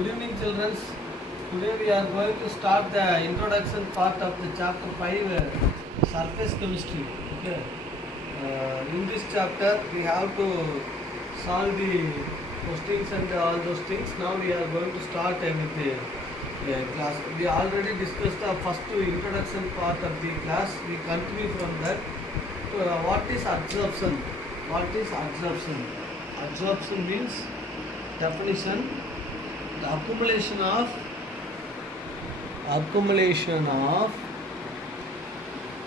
Good evening, children. Today we are going to start the introduction part of the chapter 5, surface chemistry. Okay. In this chapter, we have to solve the questions and all those things. Now we are going to start with the class. We already discussed the first introduction part of the class. We continue from that. What is absorption? What is absorption? Absorption means definition: the accumulation of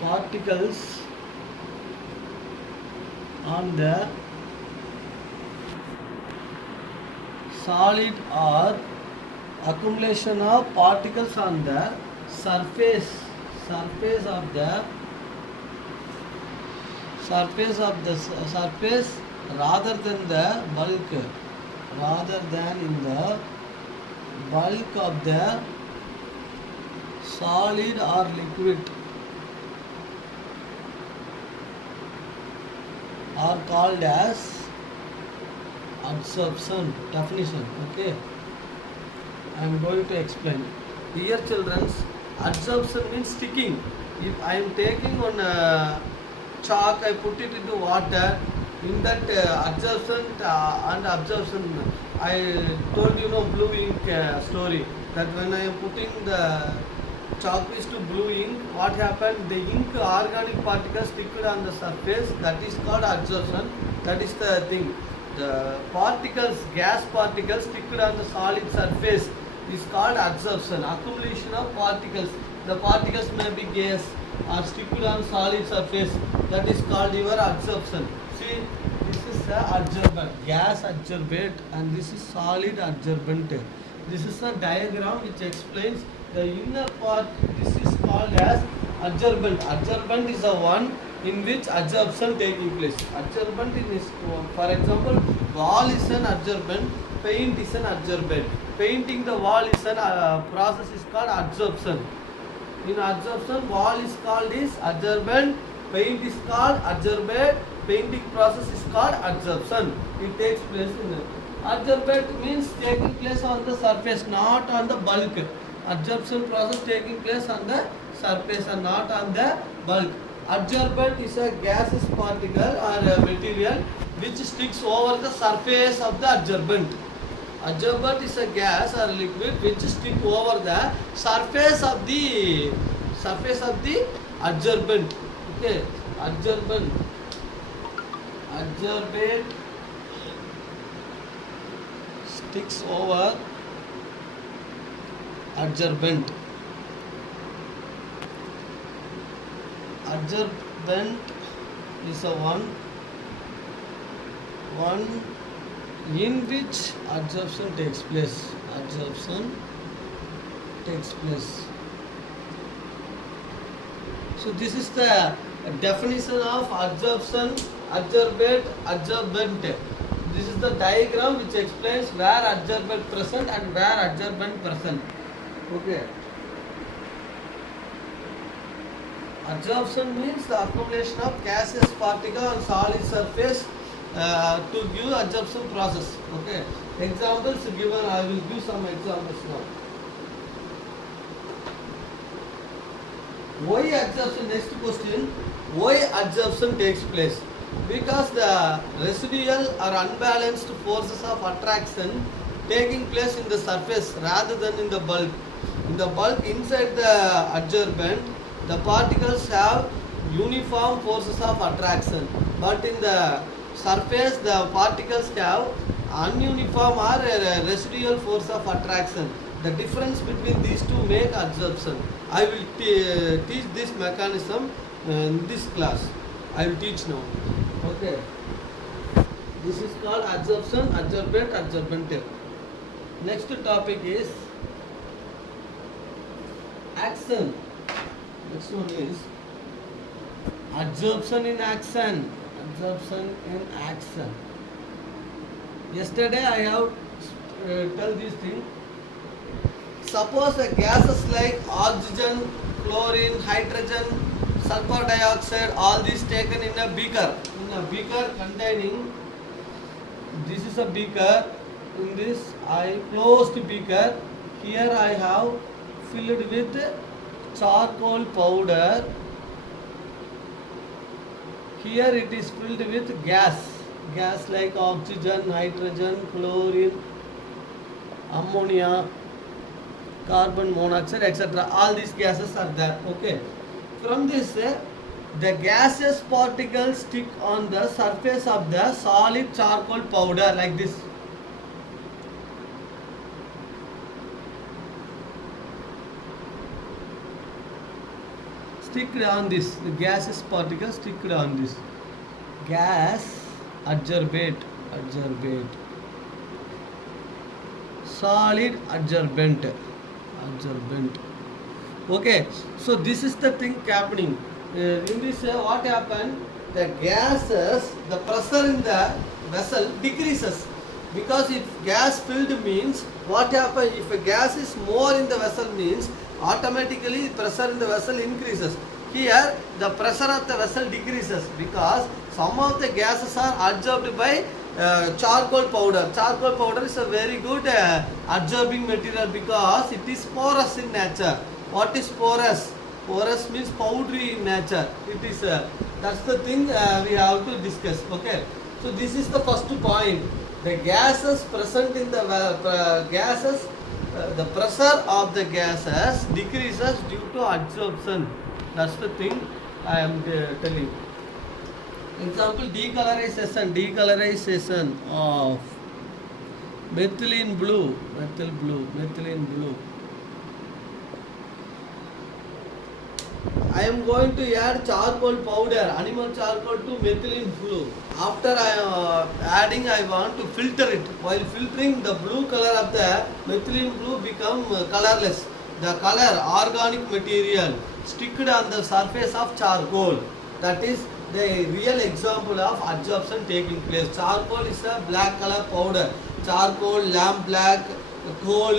particles on the solid or accumulation of particles on the surface rather than in the bulk of the solid or liquid are called as absorption. Definition. Okay, I am going to explain. Here, children, absorption means sticking. If I am taking one chalk, I put it into water. In that absorption and absorption, I told blue ink story, that when I am putting the chalk piece to blue ink, what happened? The ink organic particles sticked on the surface. That is called absorption. That is the thing. The particles, gas particles sticked on the solid surface is called absorption. Accumulation of particles. The particles may be gas or sticked on solid surface. That is called your absorption. See, this is the adsorbent, gas adsorbate, and this is solid adsorbent. This is a diagram which explains the inner part. This is called as adsorbent. Adsorbent is the one in which adsorption taking place. Adsorbent in this, for example, wall is an adsorbent, paint is an adsorbent. Painting the wall is an process is called adsorption. In adsorption, wall is called is adsorbent, paint is called adsorbate, painting process is called adsorption. It takes place in the adsorbate means taking place on the surface, not on the bulk. Adsorption process taking place on the surface and not on the bulk. Adsorbent is a gaseous particle or a material which sticks over the surface of the adsorbent. Adsorbent is a gas or liquid which sticks over the surface of the adsorbent. Okay, adsorbent. Adsorbate sticks over adsorbent. Adsorbent is a one in which adsorption takes place. Adsorption takes place. So this is the definition of absorption, adsorbate, adsorbent. This is the diagram which explains where adsorbent present and where adsorbent present. Okay. Adsorption means the accumulation of gaseous particle on solid surface to give adsorption process. Okay. Examples given. I will give some examples now. Why adsorption? Next question. Why adsorption takes place? Because the residual or unbalanced forces of attraction taking place in the surface rather than in the bulk. In the bulk, inside the adsorbent, the particles have uniform forces of attraction, but in the surface the particles have ununiform or residual force of attraction. The difference between these two make adsorption. I will teach this mechanism in this class. I will teach now. Okay. This is called adsorption, adsorbate, adsorbent. Next topic is action. Next one is adsorption in action. Adsorption in action. Yesterday I have tell this thing. Suppose a gases like oxygen, chlorine, hydrogen, sulfur dioxide, all these taken in a beaker. In a beaker containing, this is a beaker. in this I closed beaker. Here I have filled with charcoal powder. Here it is filled with gas like oxygen, nitrogen, chlorine, ammonia, carbon monoxide, etc. All these gases are there. Okay. From this, the gaseous particles stick on the surface of the solid charcoal powder like this. Sticked on this. The gaseous particles sticked on this. Gas adsorbate. Solid adsorbent. Okay, so this is the thing happening. In this, what happened? The gases, the pressure in the vessel decreases, because if gas filled means what happens? If a gas is more in the vessel means automatically pressure in the vessel increases. Here the pressure of the vessel decreases because some of the gases are absorbed by charcoal powder. Charcoal powder is a very good absorbing material because it is porous in nature. What is porous? Porous means powdery in nature. It is that's the thing we have to discuss. Okay. So this is the first point. The gases present in the the pressure of the gases decreases due to absorption. That's the thing I am telling. Example, decolorization of methylene blue. I am going to add charcoal powder, animal charcoal to methylene blue. After adding, I want to filter it. While filtering, the blue color of the methylene blue become colorless. The color, organic material, sticked on the surface of charcoal. That is the real example of adsorption taking place. Charcoal is a black color powder. Charcoal, lamp black, coal,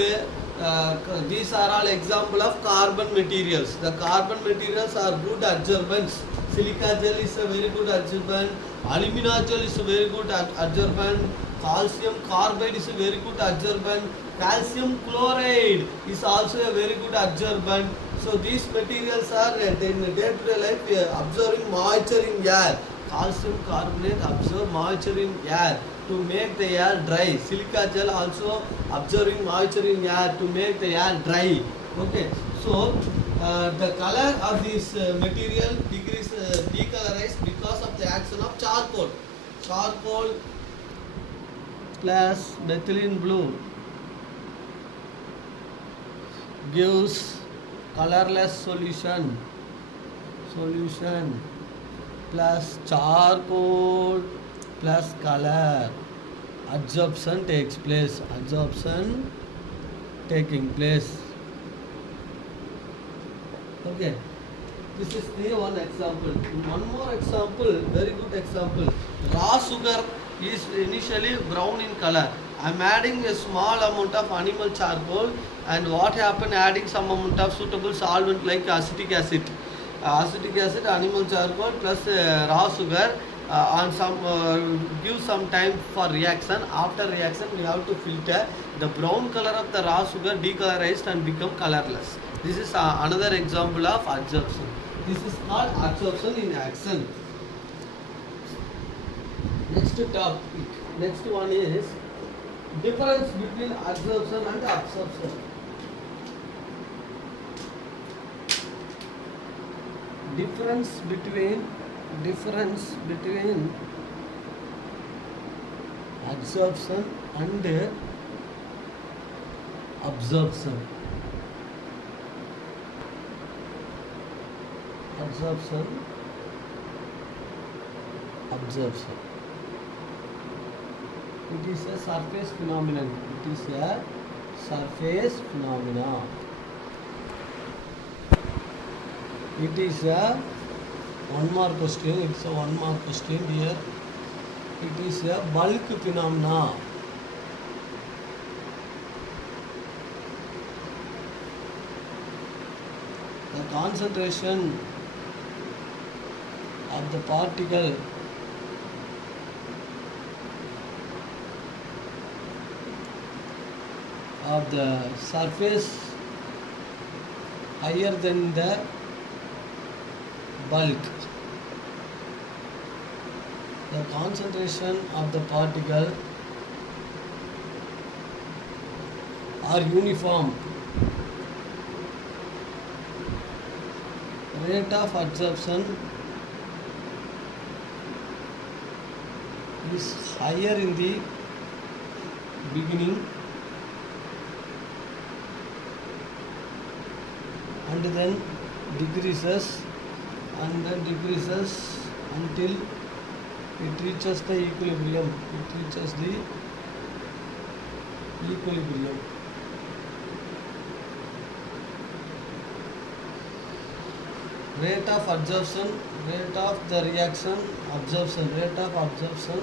these are all example of carbon materials. The carbon materials are good adsorbents. Silica gel is a very good adsorbent. Alumina gel is a very good adsorbent. Calcium carbide is a very good adsorbent. Calcium chloride is also a very good adsorbent. So these materials are in day-to-day life absorbing moisture in air. Calcium carbonate absorb moisture in air to make the air dry. Silica gel also absorbing moisture in air to make the air dry. Okay, so the color of this material decolorized because of the action of charcoal. Charcoal plus methylene blue gives colorless solution plus charcoal plus color. Adsorption takes place. Okay, this is the one example. One more example, very good example. Raw sugar is initially brown in color. I am adding a small amount of animal charcoal, and what happened? Adding some amount of suitable solvent like acetic acid, animal charcoal plus raw sugar, and some give some time for reaction. After reaction, we have to filter. The brown color of the raw sugar decolorized and become colorless. This is another example of adsorption. This is called adsorption in action. Next topic. Next one is difference between adsorption and absorption. Difference between adsorption and absorption. Absorption. It is a surface phenomenon. It is a one more question. It's a one more question here. It is a bulk phenomena. The concentration of the particle of the surface higher than the bulk, the concentration of the particle are uniform. Rate of absorption is higher in the beginning and then decreases until it reaches the equilibrium. Rate of absorption, rate of the reaction, absorption, rate of absorption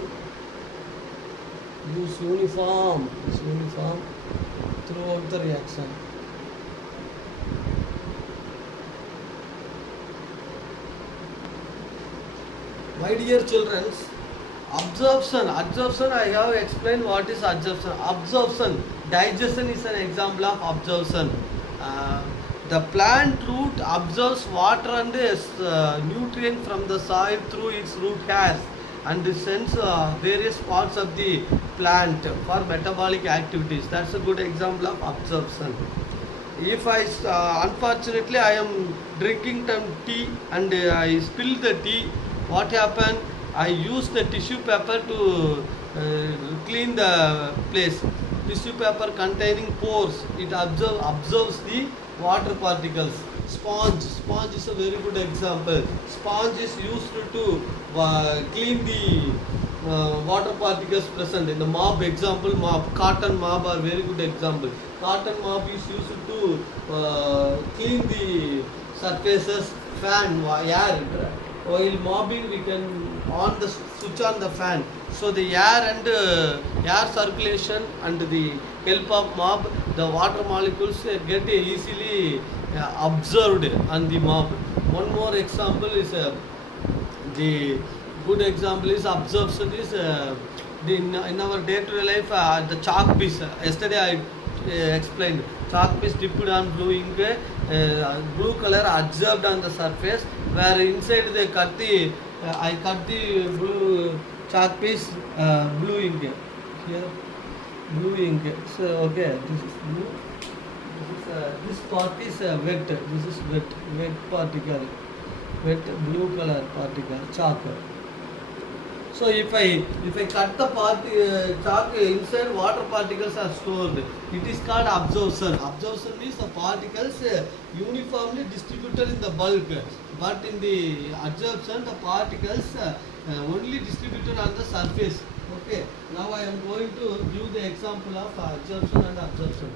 is uniform throughout the reaction. My dear children, absorption I have explained what is absorption. Digestion is an example of absorption. The plant root absorbs water and nutrient from the soil through its root hairs and sends various parts of the plant for metabolic activities. That's a good example of absorption. If unfortunately I am drinking some tea and I spill the tea, what happened? I use the tissue paper to clean the place. Tissue paper containing pores, it absorbs the water particles. Sponge is a very good example. Sponge is used to clean the water particles present in the mop. Example, cotton mop are very good example. Cotton mop is used to clean the surfaces. Fan, air. While mopping, we can switch on the fan. So the air and air circulation and the help of mop, the water molecules get easily absorbed on the mop. One more example is the good example is absorption is in our day-to-day life the chalk piece. Yesterday I explained chalk piece dipped on blue ink, blue color absorbed on the surface, where inside they cut the I cut the blue chalk piece, blue ink here, blue ink. So okay, this is blue. This part is wet. This is wet particle, wet blue color particle, chalk. So if I cut the chalk, inside water particles are stored. It is called absorption. Absorption means the particles uniformly distributed in the bulk, but in the adsorption the particles only distributed on the surface. Okay. Now I am going to give the example of adsorption and absorption.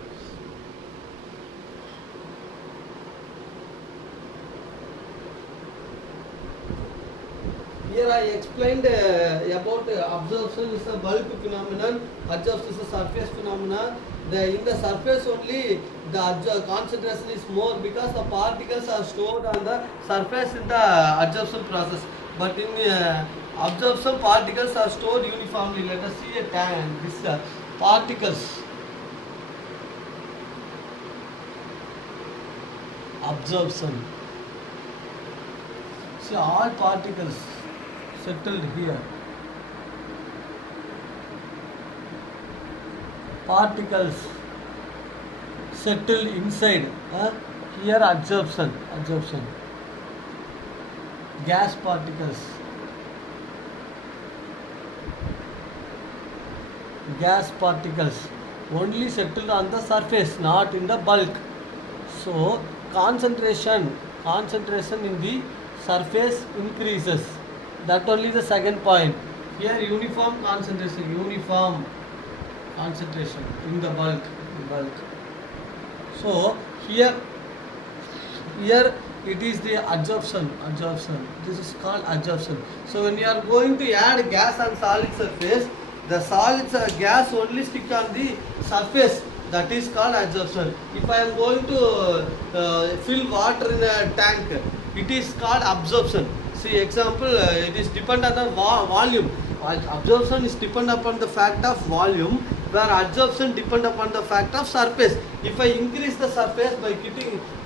Here I explained about absorption is a bulk phenomenon, adsorption is a surface phenomenon. In the surface only the concentration is more because the particles are stored on the surface in the adsorption process. But in absorption, particles are stored uniformly. Let us see a tan. This particles. Absorption. See all particles settled here. Particles settled inside. Here adsorption. Gas particles. Gas particles only settled on the surface, not in the bulk. So concentration in the surface increases. That only the second point. Here uniform concentration in the bulk. So here it is the adsorption. This is called adsorption. So when you are going to add gas on solid surface, the solids gas only stick on the surface. That is called adsorption. If I am going to fill water in a tank, it is called absorption. See example, it is dependent on volume. Absorption is dependent upon the fact of volume. where adsorption depend upon the fact of surface. If I increase the surface by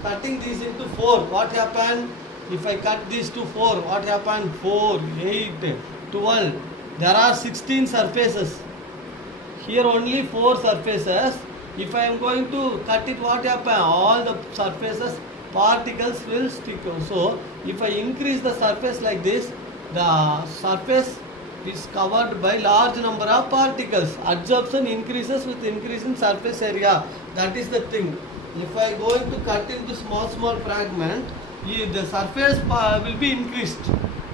cutting these into 4, what happen? If I cut these to 4, what happen? 4, 8, 12. There are 16 surfaces. Here only 4 surfaces. If I am going to cut it, what happen? All the surfaces, particles will stick. So, if I increase the surface like this, the surface is covered by large number of particles. Adsorption increases with increase in surface area. That is the thing. If I going to cut into small fragment, the surface will be increased.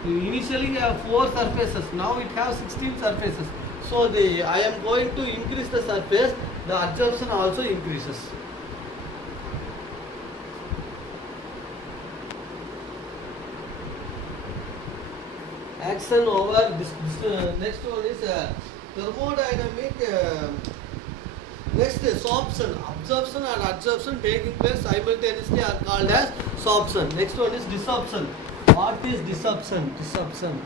Initially we have 4 surfaces. Now it has 16 surfaces. So I am going to increase the surface. The adsorption also increases. Action over this next one is thermodynamic. Next sorption. Absorption and adsorption taking place simultaneously are called as sorption. Next one is desorption. What is desorption? Desorption.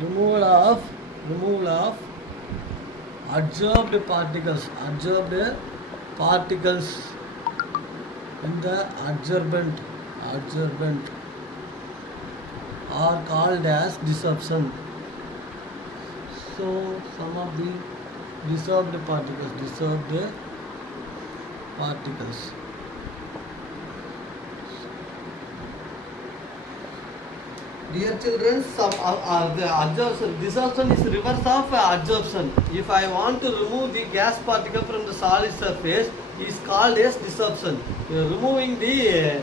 Removal of adsorbed particles in the adsorbent are called as desorption. So some of the dissolved particles. Dear children, the desorption is reverse of adsorption. If I want to remove the gas particle from the solid surface, is called as desorption. Removing the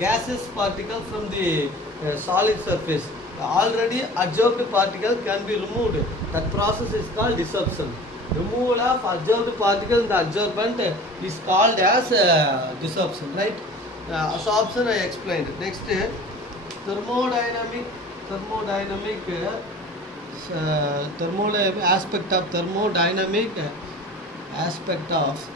gaseous particle from the solid surface. Already adsorbed particle can be removed. That process is called desorption. Removal of adsorbed particle in the adsorbent is called as desorption. Right? Absorption I explained. Next. Thermodynamic aspect of thermodynamic aspect of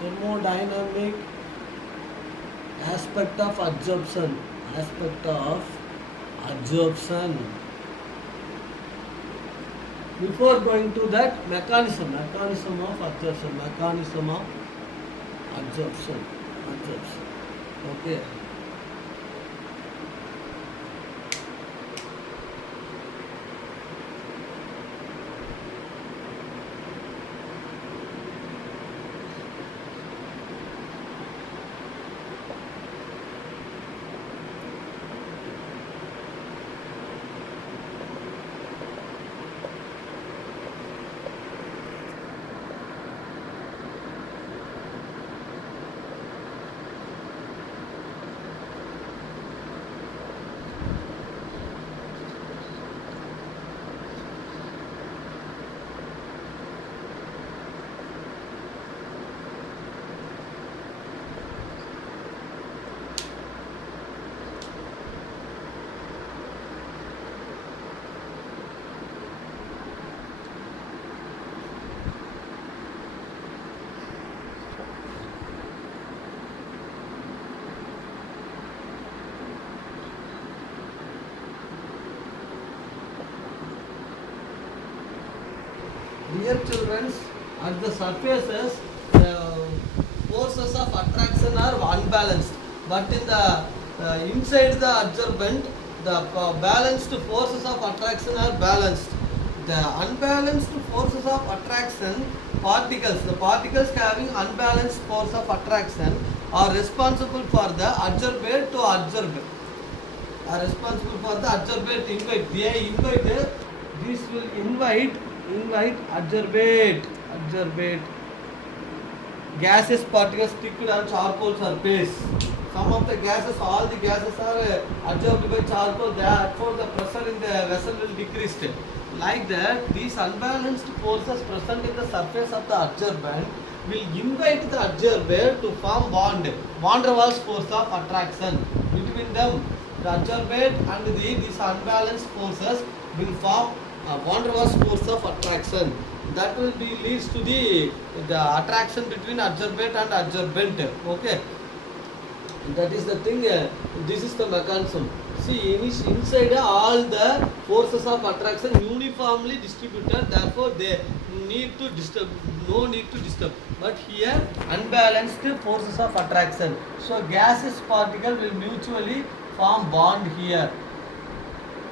thermodynamic aspect of adsorption. Before going to that, mechanism of adsorption. Okay. Dear children, at the surfaces, forces of attraction are unbalanced, but in the inside the adsorbent, the balanced forces of attraction are balanced. The unbalanced forces of attraction, the particles having unbalanced force of attraction are responsible for the adsorbate to adsorb. Are responsible for the adsorbate to invite. They invite. This will invite adsorbate. Gaseous particles sticked on charcoal surface. Some of the gases, all the gases are absorbed by charcoal. Therefore, the pressure in the vessel will decrease. Like that, these unbalanced forces present in the surface of the adsorbent will invite the adsorbent to form bond, van der Waals force of attraction between them. The adsorbent and these unbalanced forces will form van der Waals force of attraction. That will be leads to the attraction between adsorbent and adsorbent. Okay, that is the thing. This is the mechanism. See, inside all the forces of attraction uniformly distributed, therefore they need to disturb, no need to disturb. But here unbalanced forces of attraction. So gaseous particle will mutually form bond here.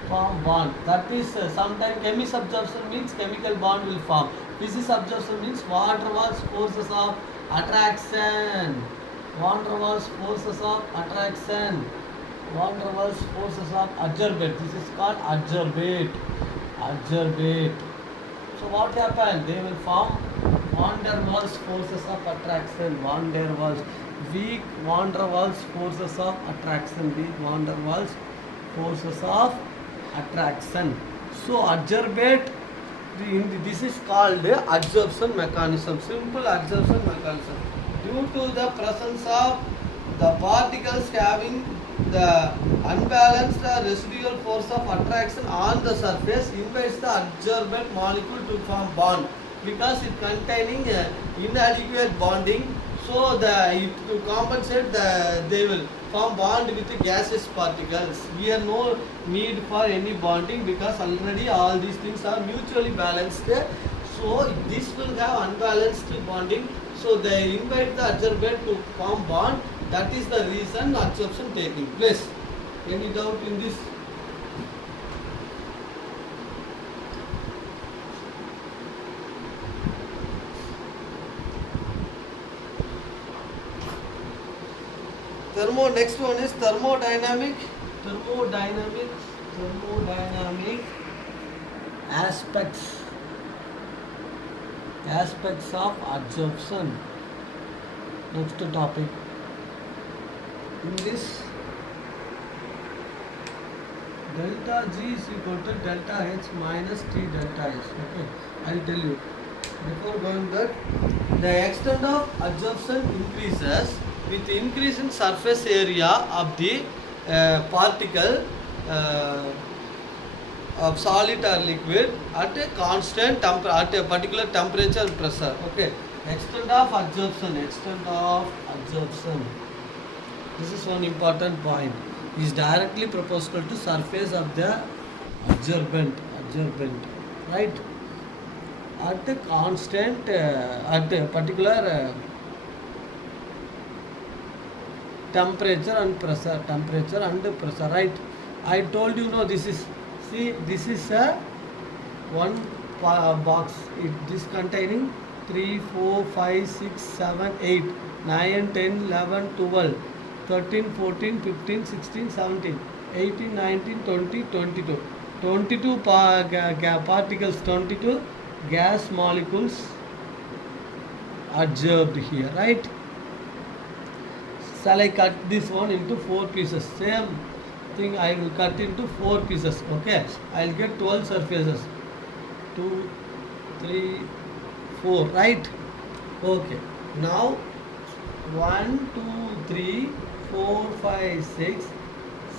Form bond. That is sometimes chemisubsorption means chemical bond will form. Physics absorption means van der Waals forces of attraction. Van der Waals forces of attraction. Van der Waals forces of adsorbate. This is called adsorbate. Adsorbate. So what happened? They will form van der Waals forces of attraction. Van der Waals. Weak van der Waals forces of attraction. Weak van der Waals forces of attraction. So adsorbate. This is called adsorption mechanism. Simple adsorption mechanism. Due to the presence of the particles having the unbalanced residual force of attraction on the surface invites the adsorbent molecule to form bond because it containing inadequate bonding. So to compensate they will form bond with the gaseous particles. Here no need for any bonding because already all these things are mutually balanced. So this will have unbalanced bonding. So they invite the adsorbent to form bond. That is the reason adsorption taking place. Any doubt in this? Next one is thermodynamic aspects of adsorption. Next topic. In this, delta G is equal to delta H minus T delta S. Okay, I'll tell you. Before going that, the extent of adsorption increases with increase in surface area of the particle of solid or liquid at a constant at a particular temperature and pressure. Okay, extent of adsorption. This is one important point. Is directly proportional to surface of the adsorbent, right? At a constant, at a particular temperature and pressure, right? I told you, no, this is, see, this is a one box. This containing 3, 4, 5, 6, 7, 8, 9, 10, 11, 12, 13, 14, 15, 16, 17, 18, 19, 20, 22. 22 particles, 22 gas molecules adsorbed here, right? Shall I cut this one into 4 pieces? Same thing I will cut into 4 pieces. Okay, I will get 12 surfaces. 2, 3, 4, right? Okay, now 1, 2, 3, 4, 5, 6,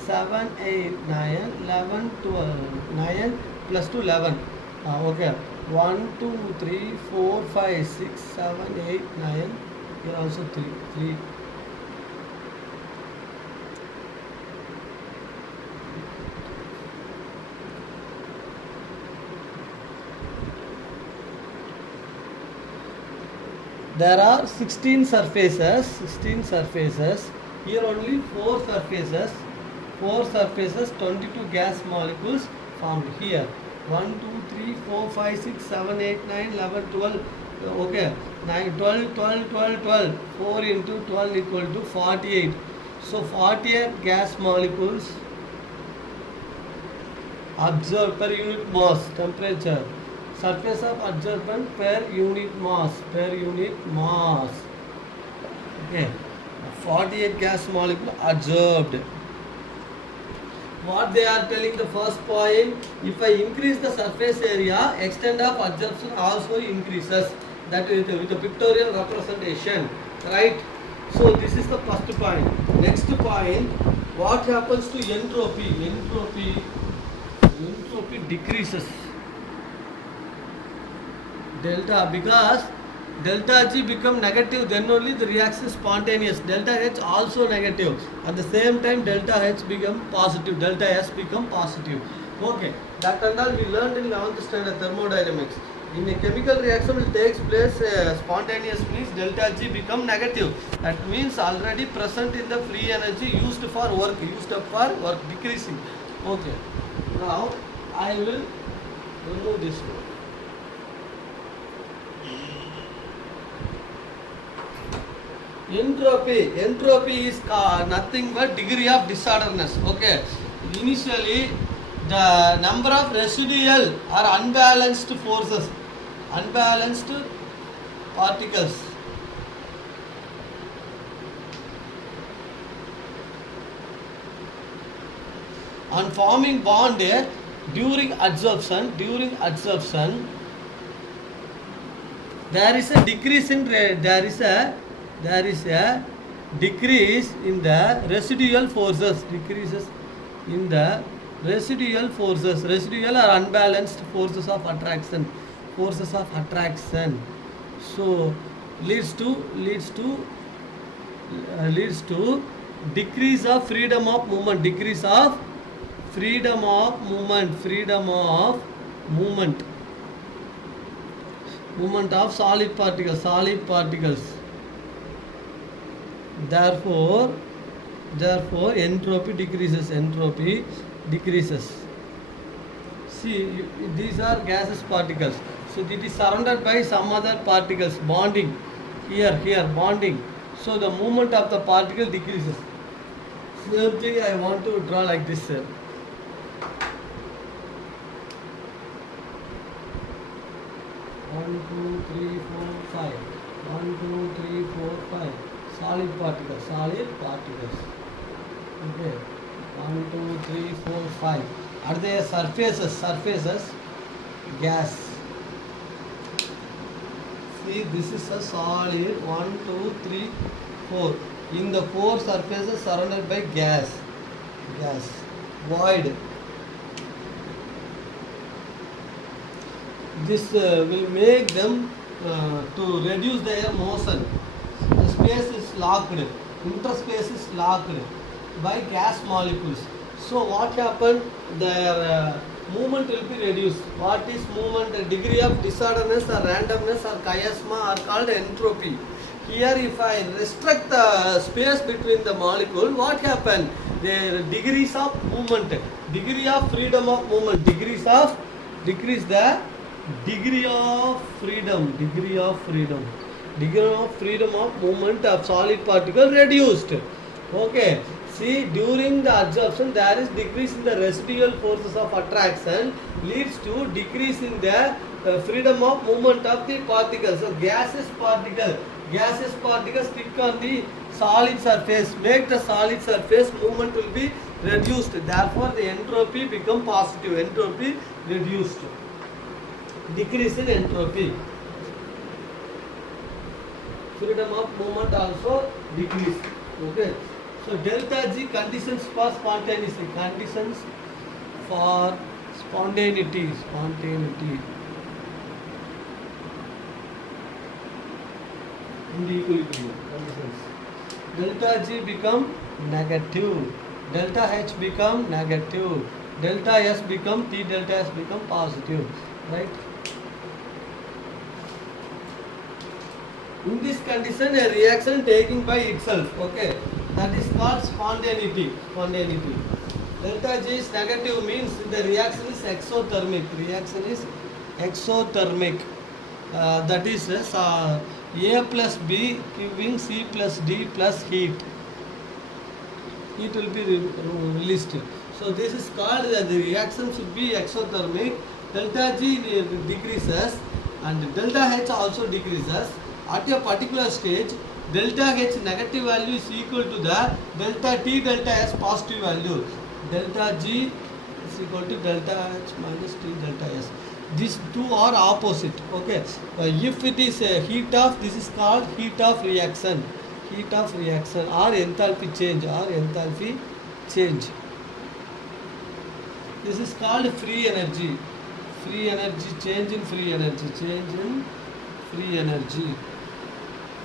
7, 8, 9, 11, 12, 9 plus 2, 11. Okay, 1, 2, 3, 4, 5, 6, 7, 8, 9. Here also 3. There are 16 surfaces. Here only 4 surfaces. 22 gas molecules formed here. 1, 2, 3, 4, 5, 6, 7, 8, 9, 11, 12. Okay, 9, 12. 4 into 12 equal to 48. So 48 gas molecules absorbed per unit mass temperature. Surface of adsorbent per unit mass. Okay, 48 gas molecule adsorbed. what they are telling the first point, if I increase the surface area, extent of absorption also increases. That is with the pictorial representation, right? So this is the first point. Next point, what happens to entropy? Entropy decreases. Delta, because delta G become negative, then only the reaction is spontaneous. Delta H also negative. At the same time, delta H become positive. Delta S become positive. Okay, that and all we learned in 11th standard thermodynamics. In a chemical reaction will takes place spontaneous means delta G become negative. That means already present in the free energy used for work, decreasing. Okay, now I will remove this one. Entropy is nothing but degree of disorderness. Okay, initially the number of residual or unbalanced forces, unbalanced particles, on forming bond during adsorption, there is a decrease in decrease in the residual forces, residual or unbalanced forces of attraction, so leads to decrease of freedom of movement, movement of solid particles. Therefore entropy decreases. See, these are gaseous particles, so it is surrounded by some other particles, bonding here bonding, so the movement of the particle decreases. Same thing I want to draw like this, sir. 1 2 3 4 5 1 2 3 4 5 solid particles. Okay, 1 2 3 4 5. Are there surfaces? Gas. See, this is a solid. 1 2 3 4. In the 4 surfaces surrounded by gas. Void. This will make them to reduce their motion. The space is locked, interspace is locked by gas molecules. So what happened? Their movement will be reduced. What is movement? The degree of disorderness or randomness or chiasma are called entropy. Here if I restrict the space between the molecule, what happened? The degrees of movement, degree of freedom of movement, decrease the degree of freedom of movement of solid particle reduced. Okay, see, during the adsorption there is decrease in the residual forces of attraction, leads to decrease in the freedom of movement of the particles. So gaseous particles stick on the solid surface, make the solid surface movement will be reduced. Therefore the entropy become positive, entropy reduced. Decrease in entropy. Freedom of movement also decrease. Okay. So delta G conditions for spontaneity. Conditions for spontaneity. In the equilibrium conditions. Delta G become negative. Delta H become negative. Delta S become T delta S become positive. Right? In this condition, a reaction taking by itself, okay, that is called spontaneity. Delta G is negative means the reaction is exothermic. That is A plus B giving C plus D plus heat. Heat will be released. So this is called the reaction should be exothermic. Delta G decreases and delta H also decreases. At a particular stage, delta H negative value is equal to the delta T delta S positive value. delta G is equal to delta H minus T delta S. These two are opposite. Okay. If it is a heat of, this is called heat of reaction. Heat of reaction or enthalpy change This is called free energy. Free energy, change in free energy.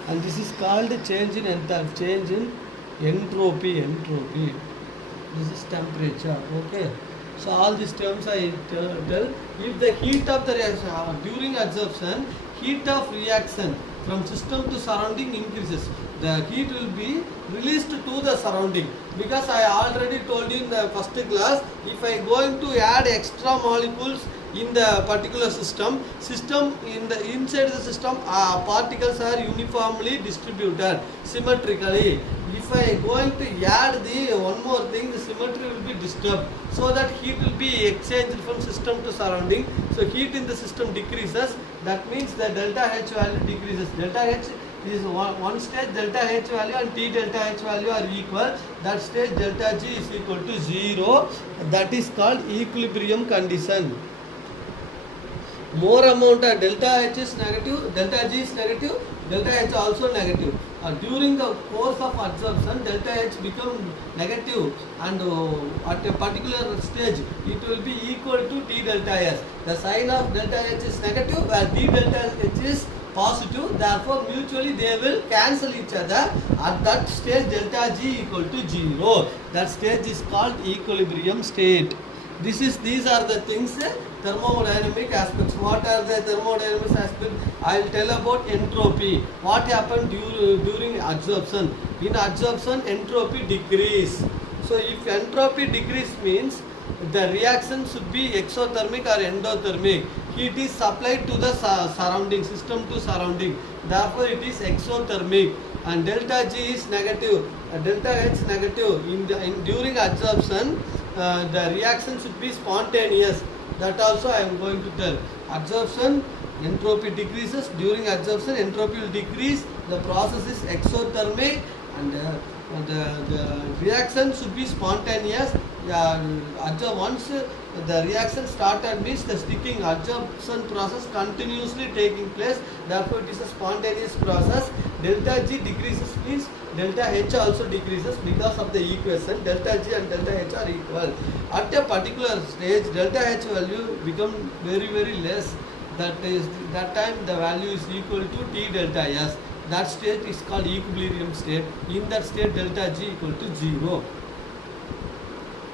And this is called change in enthalpy, change in entropy. This is temperature. Okay. So all these terms I tell. If the heat of the reaction during absorption, heat of reaction from system to surrounding increases, the heat will be released to the surrounding. Because I already told you in the first class, if I going to add extra molecules in the particular system in the inside the system, particles are uniformly distributed symmetrically. If I going to add the one more thing, the symmetry will be disturbed, so that heat will be exchanged from system to surrounding. So heat in the system decreases. That means the delta H value decreases. Delta H is one stage delta H value and T delta H value are equal. That stage delta G is equal to 0. That is called equilibrium condition. More amount of delta H is negative, delta G is negative, delta H also negative. During the course of absorption, delta H become negative, and at a particular stage it will be equal to T delta S. The sign of delta H is negative where D delta H is positive, therefore mutually they will cancel each other. At that stage delta G equal to 0. That stage is called equilibrium state. These are the things, thermodynamic aspects. What are the thermodynamic aspects? I will tell about entropy. What happened during absorption? In absorption, entropy decrease. So if entropy decrease means the reaction should be exothermic or endothermic. Heat is supplied to the surrounding system to surrounding. Therefore, it is exothermic. And delta G is negative, delta H negative. During absorption, the reaction should be spontaneous. That also I am going to tell. Absorption, entropy decreases. During absorption, entropy will decrease. The process is exothermic, and the reaction should be spontaneous. Once the reaction started means the sticking absorption process continuously taking place. Therefore, it is a spontaneous process. Delta G decreases means delta H also decreases because of the equation. Delta G and delta H are equal. At a particular stage, delta H value become very less. That time the value is equal to T delta S. That state is called equilibrium state. In that state, delta G equal to 0.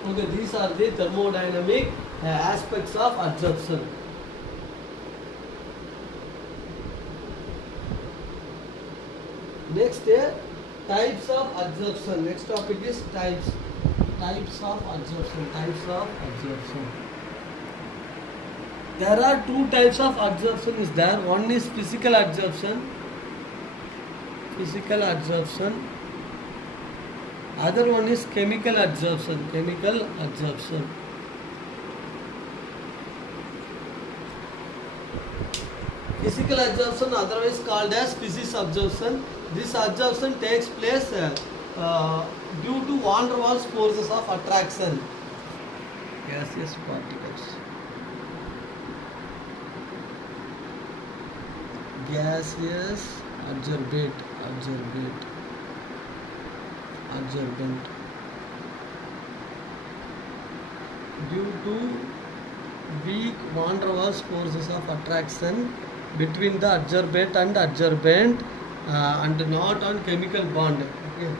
Okay, these are the thermodynamic aspects of absorption. Next, types of absorption. Next topic is types of absorption. There are two types of absorption is there. One is physical absorption. Other one is chemical absorption. Physical absorption, otherwise called as physis absorption. This absorption takes place due to van der Waals forces of attraction. Gaseous particles. Gaseous adsorbent. Due to weak van der Waals forces of attraction between the adsorbent and not on chemical bond. Okay.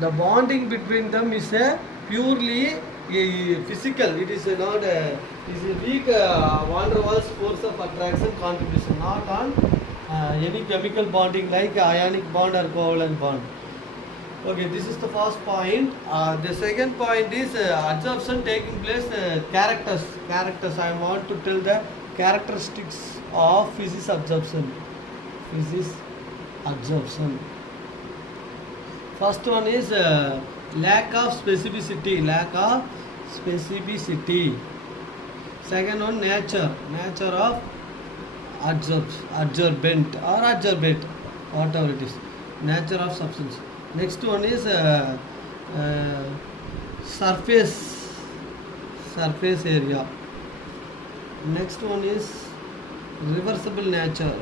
The bonding between them is a purely physical. It is not a weak van der Waals force of attraction contribution, not on any chemical bonding like ionic bond or covalent bond. Okay, this is the first point. The second point is absorption taking place. Characters. I want to tell the characteristics of physis absorption. First one is lack of specificity. Second one, nature of adsorbent or adsorbate, whatever it is, nature of substance. Next one is uh, surface area. Next one is reversible nature.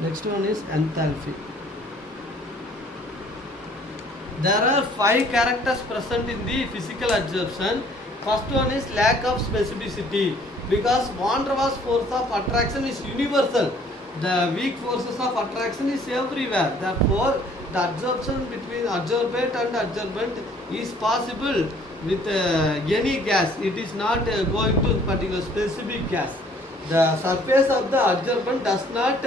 Next one is enthalpy. There are 5 characters present in the physical adsorption. First one is lack of specificity, because van der Waals force of attraction is universal. The weak forces of attraction is everywhere. Therefore, the adsorption between adsorbate and adsorbent is possible with any gas. It is not going to particular specific gas. The surface of the adsorbent does not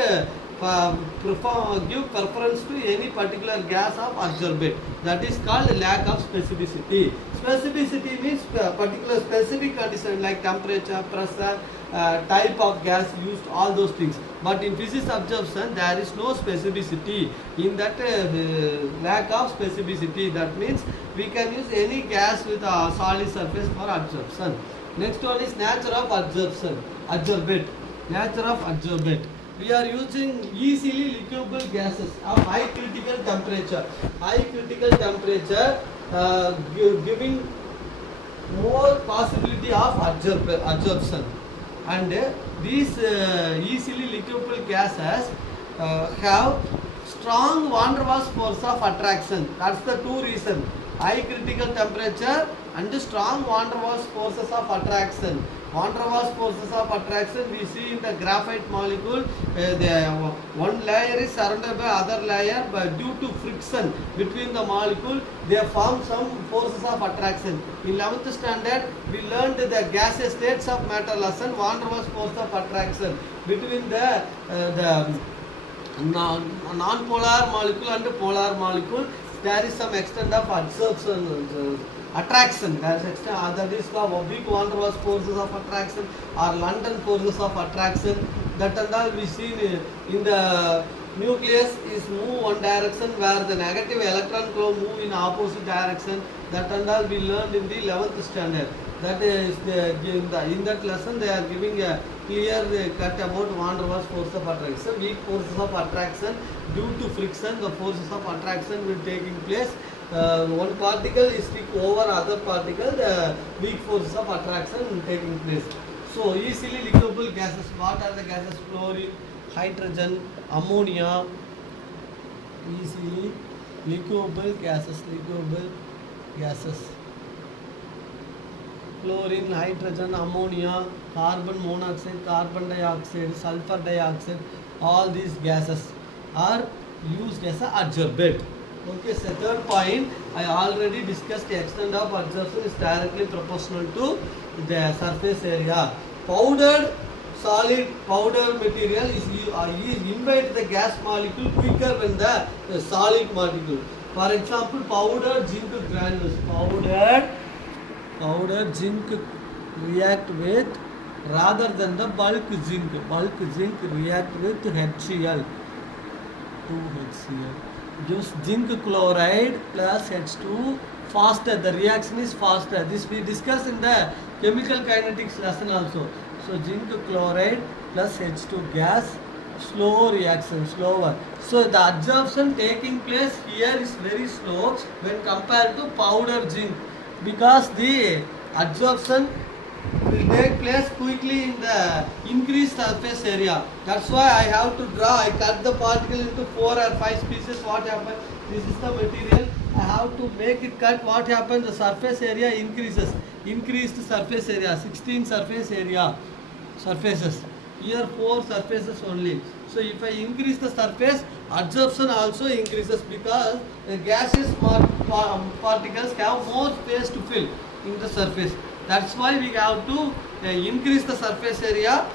give preference to any particular gas of adsorbate. That is called lack of specificity. Specificity means particular specific condition like temperature, pressure, type of gas used, all those things. But in physics absorption, there is no specificity. In that lack of specificity, that means we can use any gas with a solid surface for absorption. Next one is nature of adsorbate. Nature of adsorbate. We are using easily liquefiable gases of high critical temperature. Giving more possibility of absorption. And these easily liquefiable gases have strong van der Waals force of attraction. That's the two reasons. High critical temperature and strong van der Waals forces of attraction. Van der Waals forces of attraction we see in the graphite molecule. One layer is surrounded by other layer, but due to friction between the molecule, they form some forces of attraction. In 11th standard, we learned the gaseous states of matter lesson, van der Waals force of attraction between the non-polar molecule and polar molecule. There is some extent of adsorption, attraction. That is the weak van der Waals forces of attraction or London forces of attraction. That and all we see in the nucleus is move one direction, where the negative electron flow move in opposite direction. That and all we learned in the 11th standard. That is in that lesson they are giving a clear cut about van der Waals force of attraction. Weak forces of attraction, due to friction, the forces of attraction will taking place. One particle is stick over other particle, the weak forces of attraction taking place. So easily liquefiable gases. What are the gases? Fluorine, hydrogen, ammonia. Easily liquefiable gases. Fluorine, hydrogen, ammonia, carbon monoxide, carbon dioxide, sulfur dioxide, all these gases are used as an adsorbate. Okay, so third point, I already discussed the extent of adsorption is directly proportional to the surface area. Powder material is invite the gas molecule quicker than the solid molecule. For example, powdered zinc granules. Powdered zinc react with, rather than the bulk zinc react with HCl, 2HCl. Gives zinc chloride plus H2 faster. The reaction is faster. This we discussed in the chemical kinetics lesson also. So zinc chloride plus H2 gas, slow reaction, slower. So the adsorption taking place here is very slow when compared to powder zinc, because the adsorption will take place quickly in the increased surface area. That's why I have to draw. I cut the particle into 4 or 5 pieces. What happens? This is the material. I have to make it cut. What happens? The surface area increases. Increased surface area. 16 surfaces. Here 4 surfaces only. So if I increase the surface, adsorption also increases, because the gaseous particles have more space to fill in the surface. That's why we have to increase the surface area.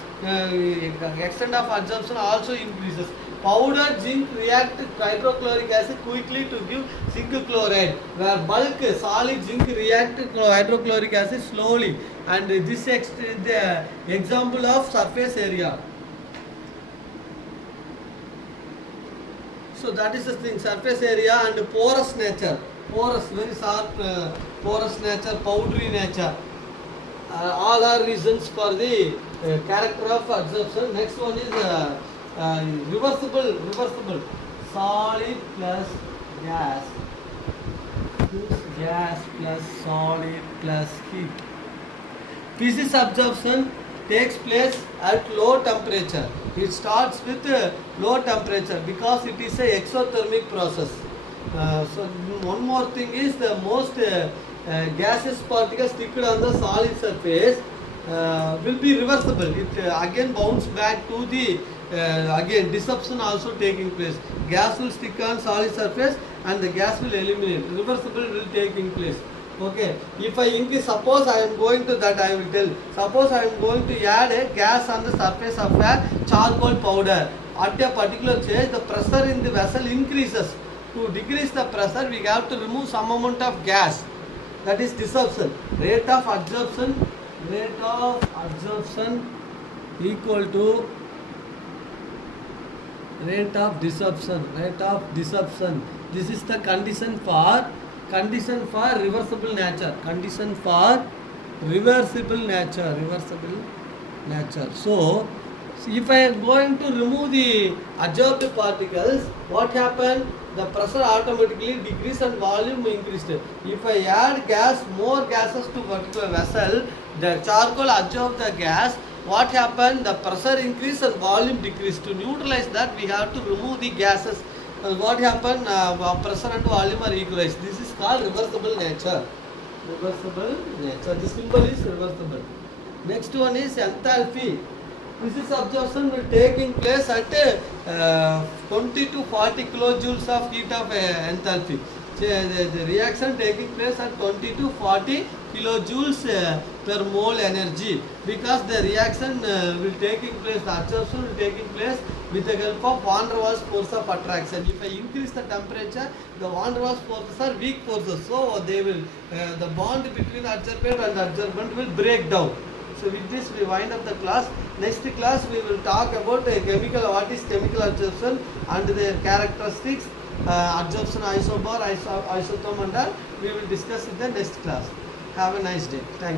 Extent of adsorption also increases. Powdered zinc react hydrochloric acid quickly to give zinc chloride, where bulk solid zinc react hydrochloric acid slowly. And this is the example of surface area. So that is the thing, surface area. And porous nature. Porous, very sharp, porous nature, powdery nature. all are reasons for the character of adsorption. Next one is reversible. Solid plus gas. Gas plus solid plus heat. Physics absorption takes place at low temperature. It starts with low temperature because it is a exothermic process. So one more thing is the most gaseous particles sticked on the solid surface will be reversible. It again bounce back to the again disruption also taking place. Gas will stick on solid surface and the gas will eliminate. Reversible will taking place. Okay, if I increase, suppose I am going to that, I will tell. Suppose I am going to add a gas on the surface of a charcoal powder. At a particular stage, the pressure in the vessel increases. To decrease the pressure, we have to remove some amount of gas. That is disruption. Rate of adsorption equal to rate of disruption. This is the condition for reversible nature. So if I am going to remove the adsorbed particles, what happened? The pressure automatically decrease and volume increased. If I add more gases to particular vessel, the charcoal absorb the gas. What happened? The pressure increase and volume decrease. To neutralize that, we have to remove the gases. What happened? Pressure and volume are equalized. This is called reversible nature. The symbol is reversible. Next one is enthalpy. This absorption will taking place at 20 to 40 kilojoules of heat of enthalpy. So the reaction taking place at 20 to 40 kilojoules per mole energy, because the reaction will taking place, the absorption will taking place with the help of van der Waals force of attraction. If I increase the temperature, the van der Waals forces are weak forces, so they will the bond between adsorbent and adsorbent will break down. So with this we wind up the class. Next class we will talk about what is chemical adsorption and their characteristics, adsorption isobar, isotherm, and all. We will discuss in the next class. Have a nice day. Thank you.